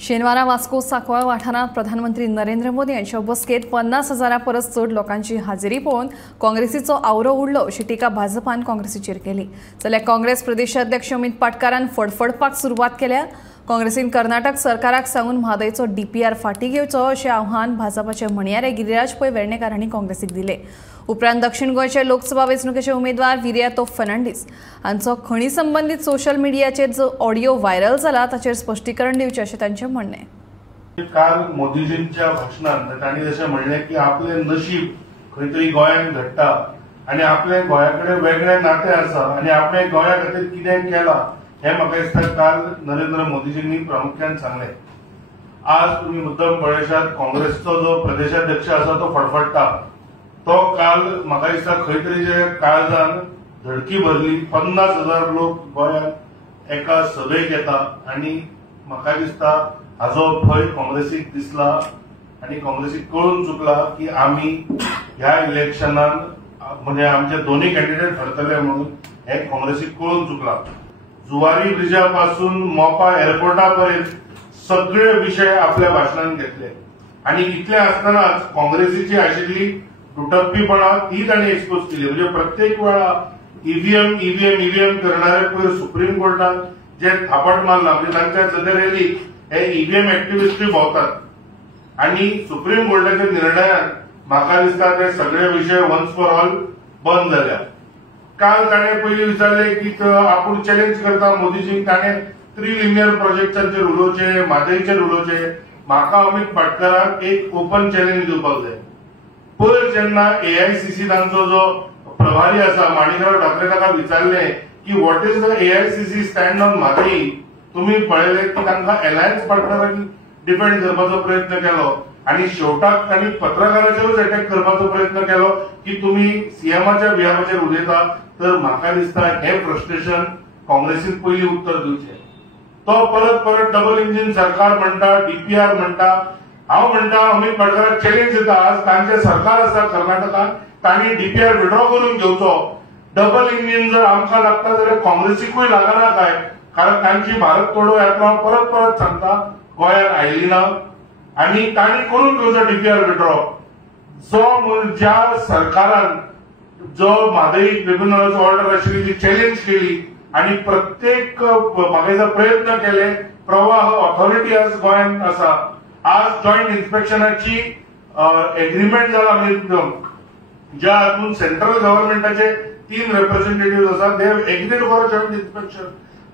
शेनवारा वास्को सांकवाळ वाठारात प्रधानमंत्री नरेंद्र मोदी यांच्या बसकेत 50,000 परस चड लोकांची हाजेरी पळोवन काँग्रेसीचो आवरो उडलो अशी टिका भाजपान काँग्रेसीचेर केली। जाल्यार काँग्रेस प्रदेशाध्यक्ष अमित पाटकारान फडफडपाक सुरवात केल्या। काँग्रेसीन कर्नाटक सरकाराक सांगून म्हादयचो डीपीआर फाटी घेवचो अशें आव्हान भाजपाचे म्हणयारे गिरिराज पै वेर्णेकार हांणी काँग्रेसीक दिले। उपरांत दक्षिण गोंयचे लोकसभा वेंचणुकेचे उमेदवार विर्यातो फर्नांडीस हांचो खणी संबंधित सोशल मिडियाचेर जो ऑडियो व्हायरल जाला ताचेर स्पश्टीकरण दिवचें अशें तांचें म्हणणें। काल मोदीजींच्या भाशणांत तांणी अशें म्हणलें की आपलें नशीब खंय तरी गोंयांत घडटा आनी आपल्या गोंया कडेन वेगळें नातें आसा आनी आपणे गोंया खातीर कितें केलां हें म्हाका दिसता काल नरेंद्र मोदीजींनी प्रामुख्यान सांगलें। आज तुमी मुद्दम पळयशात काँग्रेसचो जो प्रदेशाध्यक्ष आसा तो फडफडटा, तो काल म्हाका दिसता खंय तरी जे काळजान धडकी भरली। 50,000 लोक गोंयांत एका सभेक येता आनी म्हाका दिसता हाजो भंय काँग्रेसीक दिसला आनी काँग्रेसीक कळून चुकला की आमी ह्या इलेक्शनान म्हणजे आमचे दोन्ही कॅन्डिडेट ठरतले म्हणून हे काँग्रेसीक कळून चुकला। जुवारी ब्रिजा पासून मोपा एअरपोर्टा पर्यंत सगळे विषय आपल्या भाशणांत घेतले आणि इतले आसतनाच काँग्रेसीची आशिल्ली दुटप्पीपणा ती तांणी एक्सपोज केली। म्हणजे प्रत्येक वेळा ईव्हीएम करणारे पयर सुप्रीम कोर्टात जे थापट मारला म्हणजे तांच्या सदरेली हे ईव्हीएम एक्टिव्हिस्टी भोंवतात आणि सुप्रीम कोर्टाच्या निर्णयान म्हाका दिसता ते सगळे विषय वन्स फॉर ऑल बंद जाल्या। काल ताणें पयलीं विचारले की आपूण चॅलेंज करता मोदीजींक, ताणें 3 लिनियर प्रोजेक्टांचेर उलोवचें, म्हादयचेर उलोवचें। म्हाका अमित पाटकराक एक ओपन चॅलेंज दिवपाक जाय। पयर जेन्ना एआयसीसी तांचो जो प्रभारी आसा माणिकराव ठाकरे ताका विचारले की what is the AICC stand on Mhadei, तुमी पळयले की तांकां अलायन्स पार्टनरांनी डिफेंड करपाचो प्रयत्न केलो आणि शेवटाक तांणी पत्रकाराचेरूच अटॅक करपाचो प्रयत्न केलो की तुमी सीएमाच्या बिहाफाचेर उलयता। तर म्हाका दिसता हे फ्रस्ट्रेशन काँग्रेसीन पयलीं उत्तर दिवचें। तो परत डबल इंजिन सरकार म्हणटा, डीपीआर म्हणटा। हांव म्हणटा अमित पाटकराक चॅलेंज दिता, आज तांचें सरकार आसा कर्नाटकांत, तांणी डीपीआर विड्रॉ करून घेवचो। डबल इंजिन जर आमकां लागता जाल्यार काँग्रेसीकूय लागना काय, कारण तांची भारत तोडो यात्रा परत सांगता गोंयांत आयली ना आणि तांणी करून घेवचो डीपीआर विड्रॉ। ज्या सरकारान जो म्हादई ट्रिब्युनलाचो ऑर्डर आशिल्ली ती चॅलेंज केली आणि प्रत्येक म्हाका प्रयत्न केले। प्रवाह ऑथॉरिटी आज गोंयांत आसा। आज जॉईंट इन्स्पेक्शनाची एग्रीमेंट जाला ज्या हातून सेंट्रल गव्हर्नमेंटाचे 3 रिप्रेझेंटेटिव्ह आसा, they have agreed for joint inspection.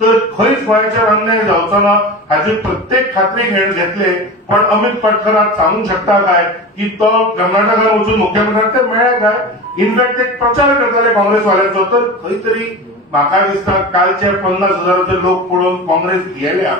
तर खंयच गोंयचेर अन्याय जावचो ना हाची प्रत्येक खात्री घेतले। पण अमित पाटकराक सांगूंक शकता काय की तो कर्नाटकान वचून मुख्यमंत्र्याक ते मेळ्ळे काय? इनफॅक्ट एक प्रचार करताले काँग्रेसवाल्यांचो। तर खंय तरी म्हाका दिसता कालचे 50,000 लोक पळोवन काँग्रेस भियेल्या।